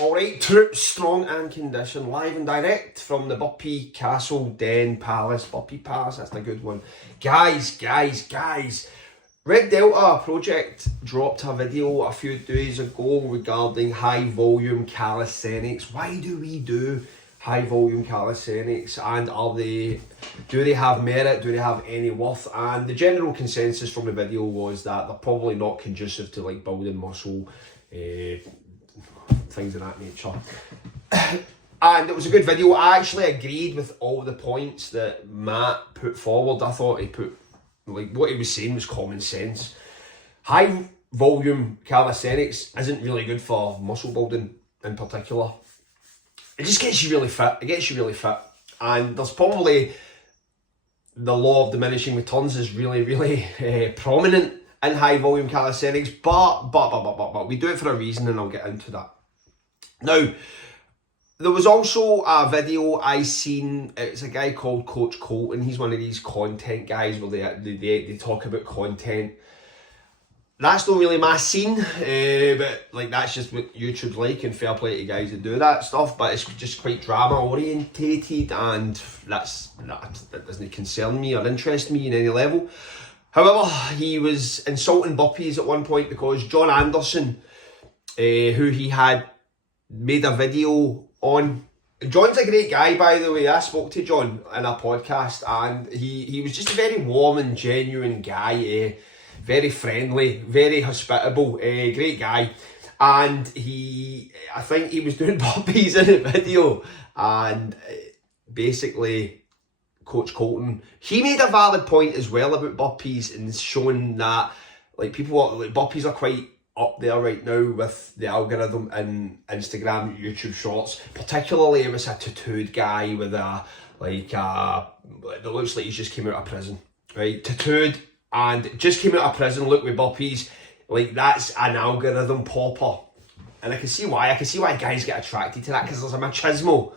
Alright, troops, strong and conditioned, live and direct from the Buppy Castle Den Palace. Buppy Palace, that's a good one. Guys. Red Delta Project dropped a video a few days ago regarding high volume calisthenics. Why do we do high volume calisthenics, and do they have merit, do they have any worth? And the general consensus from the video was that they're probably not conducive to like building muscle, things of that nature. And it was a good video. I actually agreed with all the points that Matt put forward. I thought he put, like, what he was saying was common sense. High volume calisthenics isn't really good for muscle building in particular. It just gets you really fit. And there's probably the law of diminishing returns is really prominent in high volume calisthenics, but we do it for a reason, and I'll get into that. Now, there was also a video I seen. It's a guy called Coach Colton. He's one of these content guys where they talk about content. That's not really my scene, but like that's just what YouTube's like, and fair play to guys that do that stuff. But it's just quite drama orientated, and that doesn't concern me or interest me in any level. However, he was insulting Buppies at one point because John Anderson, who he had made a video on. John's a great guy, by the way. I spoke to John in a podcast, and he was just a very warm and genuine guy, very friendly, very hospitable, great guy. And I think he was doing Buppies in the video, and basically Coach Colton, he made a valid point as well about Buppies and showing that like Buppies are quite up there right now with the algorithm in Instagram, YouTube Shorts. Particularly if it's a tattooed guy with that looks like he's just came out of prison, right? Tattooed and just came out of prison, look with Buppies, like that's an algorithm popper. And I can see why guys get attracted to that, because there's a machismo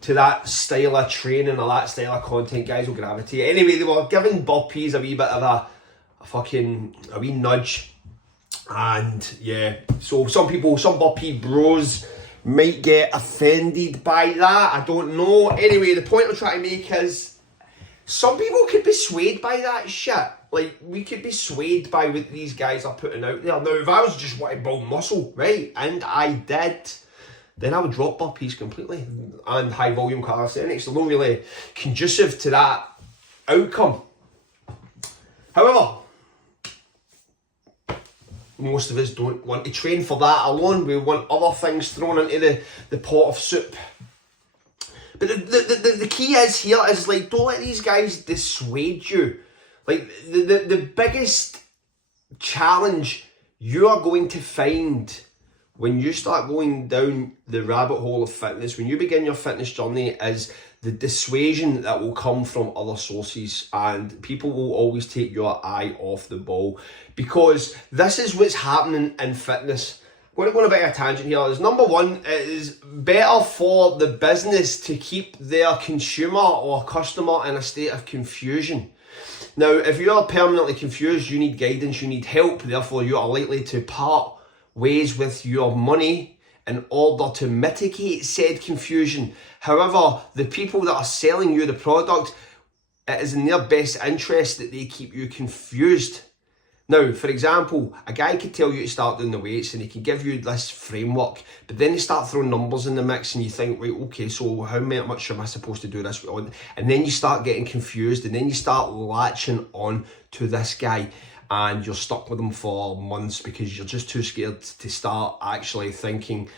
to that style of training or that style of content. Guys will gravitate. Anyway, they were giving Buppies a wee bit of a wee nudge. And yeah, so some Buppy bros might get offended by that. I don't know. Anyway, the point I'm trying to make is some people could be swayed by that shit. Like, we could be swayed by what these guys are putting out there. Now, if I was just wanting to build muscle, right, and I did, then I would drop Buppies completely. And high volume calisthenics, they're not really conducive to that outcome. However, most of us don't want to train for that alone. We want other things thrown into the pot of soup. But the key is here is like, don't let these guys dissuade you. Like the biggest challenge you are going to find when you start going down the rabbit hole of fitness, when you begin your fitness journey, is the dissuasion that will come from other sources, and people will always take your eye off the ball, because this is what's happening in fitness. I'm going to go on a bit of a tangent here. Is number one, it is better for the business to keep their consumer or customer in a state of confusion. Now, if you're permanently confused, you need guidance, you need help, therefore you are likely to part ways with your money in order to mitigate said confusion. However, the people that are selling you the product, it is in their best interest that they keep you confused. Now, for example, a guy could tell you to start doing the weights and he can give you this framework, but then they start throwing numbers in the mix and you think, right, okay, so how much am I supposed to do this on? And then you start getting confused, and then you start latching on to this guy, and you're stuck with them for months because you're just too scared to start actually thinking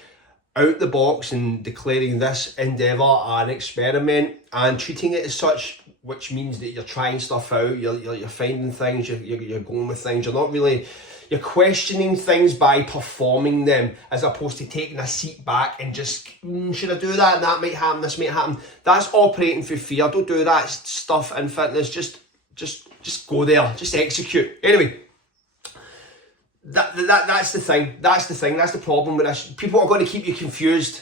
out the box and declaring this endeavour an experiment and treating it as such, which means that you're trying stuff out, you're finding things, you're going with things, you're questioning things by performing them, as opposed to taking a seat back and just, should I do that? That might happen, this might happen. That's operating through fear. Don't do that stuff in fitness. Just go there, just execute. Anyway, that's the thing. That's the problem with this. People are going to keep you confused,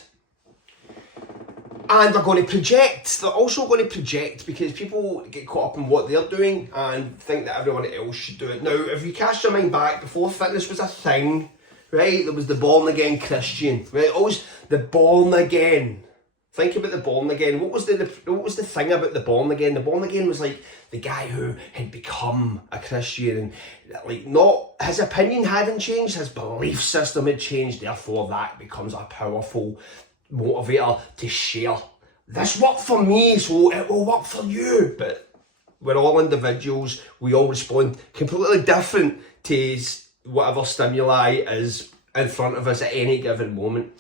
and they're going to project. They're also going to project because people get caught up in what they're doing and think that everyone else should do it. Now, if you cast your mind back, before fitness was a thing, right? There was the born again Christian, right? Always the born again. Think about the born again. What was the thing about the born again? The born again was like the guy who had become a Christian, and like not his opinion hadn't changed, his belief system had changed. Therefore, that becomes a powerful motivator to share. This worked for me, so it will work for you. But we're all individuals. We all respond completely different to whatever stimuli is in front of us at any given moment.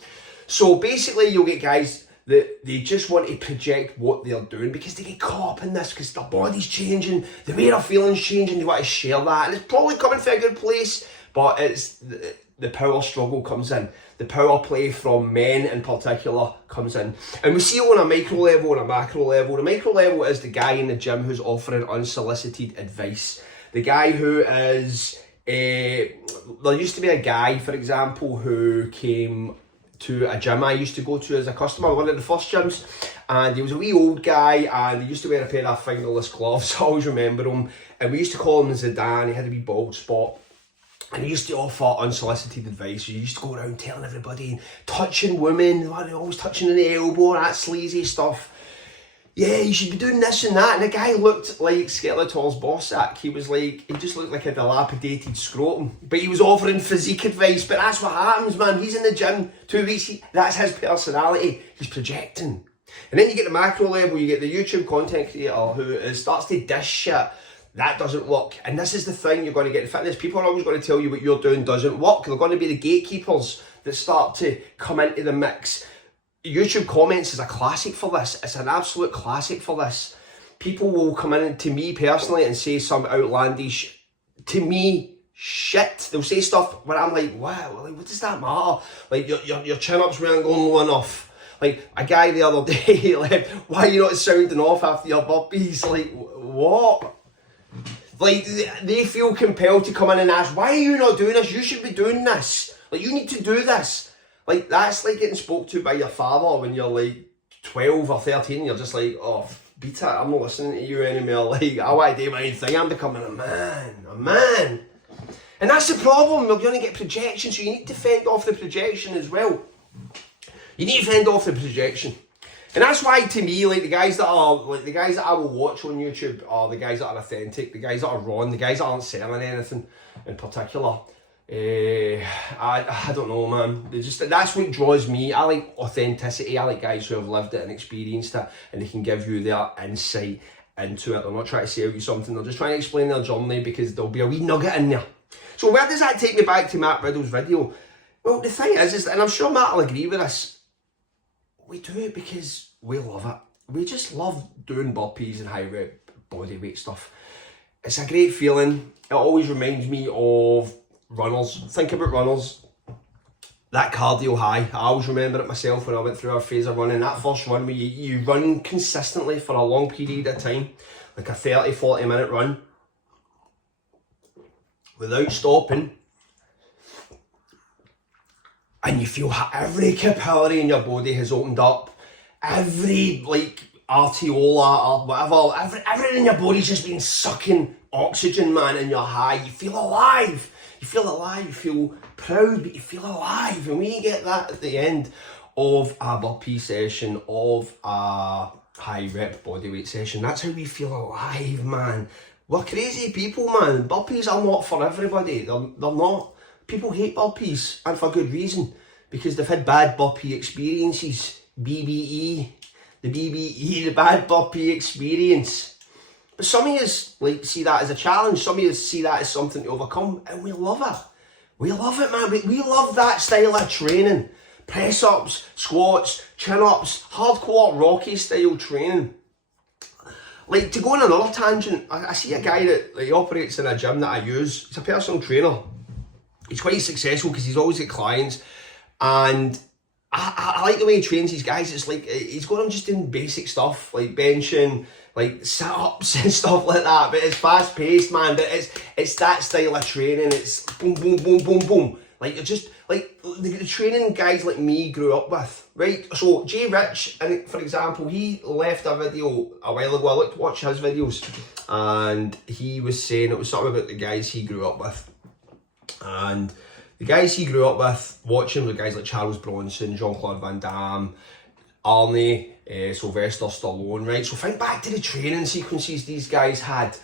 So basically, you'll get guys that they just want to project what they're doing because they get caught up in this, because their body's changing, the way they're feeling's changing, they want to share that, and it's probably coming from a good place, but it's the power struggle comes in. The power play from men in particular comes in. And we see it on a micro level and a macro level. The micro level is the guy in the gym who's offering unsolicited advice. The guy who is, there used to be a guy, for example, who came to a gym I used to go to as a customer, one of the first gyms, and he was a wee old guy, and he used to wear a pair of fingerless gloves. I always remember him, and we used to call him Zidane. He had a wee bald spot, and he used to offer unsolicited advice. He used to go around telling everybody, touching women, always touching the elbow, that sleazy stuff. Yeah, you should be doing this and that. And the guy looked like Skeletor's Bossack. He just looked like a dilapidated scrotum. But he was offering physique advice. But that's what happens, man. He's in the gym 2 weeks. That's his personality. He's projecting. And then you get the macro level. You get the YouTube content creator who starts to dish shit. That doesn't work. And this is the thing you're going to get in fitness. People are always going to tell you what you're doing doesn't work. They're going to be the gatekeepers that start to come into the mix. YouTube comments is a classic for this. It's an absolute classic for this. People will come in to me personally and say some outlandish, to me, shit. They'll say stuff where I'm like, wow, like, what does that matter? Like, your chin-ups weren't going low enough. Like, a guy the other day, like, why are you not sounding off after your burpees? Like, what? Like, they feel compelled to come in and ask, why are you not doing this? You should be doing this. Like, you need to do this. Like, that's like getting spoke to by your father when you're like 12 or 13. You're just like, oh, beat it, I'm not listening to you anymore. Like, I want to do my own thing. I'm becoming a man. And that's the problem. You're going to get projection, so you need to fend off the projection as well. You need to fend off the projection. And that's why, to me, like, the guys that I will watch on YouTube are the guys that are authentic, the guys that are raw, the guys that aren't selling anything in particular. I don't know, man. That's what draws me. I like authenticity. I like guys who have lived it and experienced it, and they can give you their insight into it. They're not trying to sell you something. They're just trying to explain their journey, because there'll be a wee nugget in there. So where does that take me back to Matt Riddle's video? Well, the thing is, and I'm sure Matt will agree with this, we do it because we love it. We just love doing burpees and high rep body weight stuff. It's a great feeling. It always reminds me of runners. Think about runners. That cardio high. I always remember it myself when I went through a phase of running. That first run where you run consistently for a long period of time, like a 30-40 minute run, without stopping, and you feel every capillary in your body has opened up, every like arteriola or whatever, everything in your body's just been sucking oxygen, man, and you're high. You feel alive. You feel proud, but you feel alive. And when you get that at the end of a burpee session, of a high rep bodyweight session, that's how we feel alive, man. We're crazy people, man. Burpees are not for everybody. They're not. People hate burpees, and for good reason, because they've had bad burpee experiences. BBE, the bad burpee experience. But some of us like see that as a challenge. Some of us see that as something to overcome, and we love it. We love it, man. We love that style of training. Press-ups, squats, chin-ups, hardcore Rocky style training. Like, to go on another tangent, I see a guy that he operates in a gym that I use. He's a personal trainer. He's quite successful because he's always got clients, and I like the way he trains these guys. It's like he's got them just doing basic stuff like benching, like sit-ups and stuff like that, but it's fast-paced, man. But it's that style of training. It's boom, boom, boom, boom, boom. Like, you're just like the training guys like me grew up with, right? So Jay Rich, and for example, he left a video a while ago. I looked to watch his videos, and he was saying it was something about the guys he grew up with, and the guys he grew up with, watching were guys like Charles Bronson, Jean-Claude Van Damme, Arnie, Sylvester Stallone, right? So think back to the training sequences these guys had.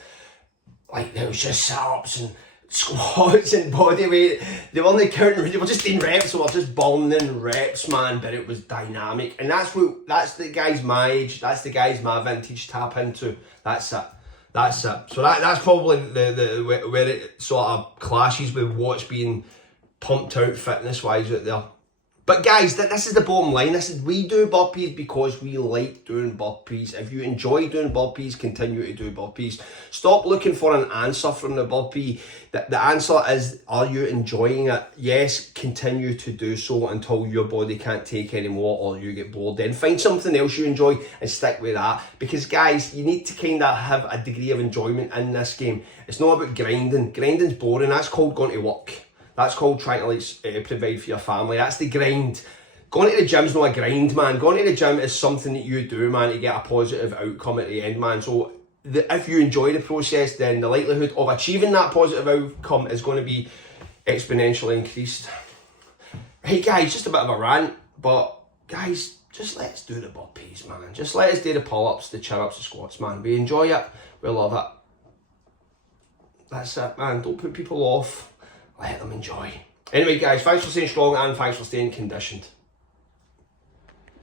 Like, there was just sit-ups and squats and body weight. They weren't counting, they were just doing reps, so we're just burning reps, man, but it was dynamic. And that's the guys my age, that's the guys my vintage tap into. That's it. So that's probably the where it sort of clashes with what's being pumped out fitness-wise out there. But guys, this is the bottom line. We do burpees because we like doing burpees. If you enjoy doing burpees, continue to do burpees. Stop looking for an answer from the burpee. The answer is, are you enjoying it? Yes, continue to do so until your body can't take anymore or you get bored. Then find something else you enjoy and stick with that. Because guys, you need to kind of have a degree of enjoyment in this game. It's not about grinding. Grinding's boring. That's called going to work. That's called trying to provide for your family. That's the grind. Going to the gym's not a grind, man. Going to the gym is something that you do, man, to get a positive outcome at the end, man. So if you enjoy the process, then the likelihood of achieving that positive outcome is going to be exponentially increased. Right, guys, just a bit of a rant, but guys, just let's do the burpees, man. Just let us do the pull-ups, the chin-ups, the squats, man. We enjoy it. We love it. That's it, man. Don't put people off. Let them enjoy. Anyway, guys, thanks for staying strong and thanks for staying conditioned.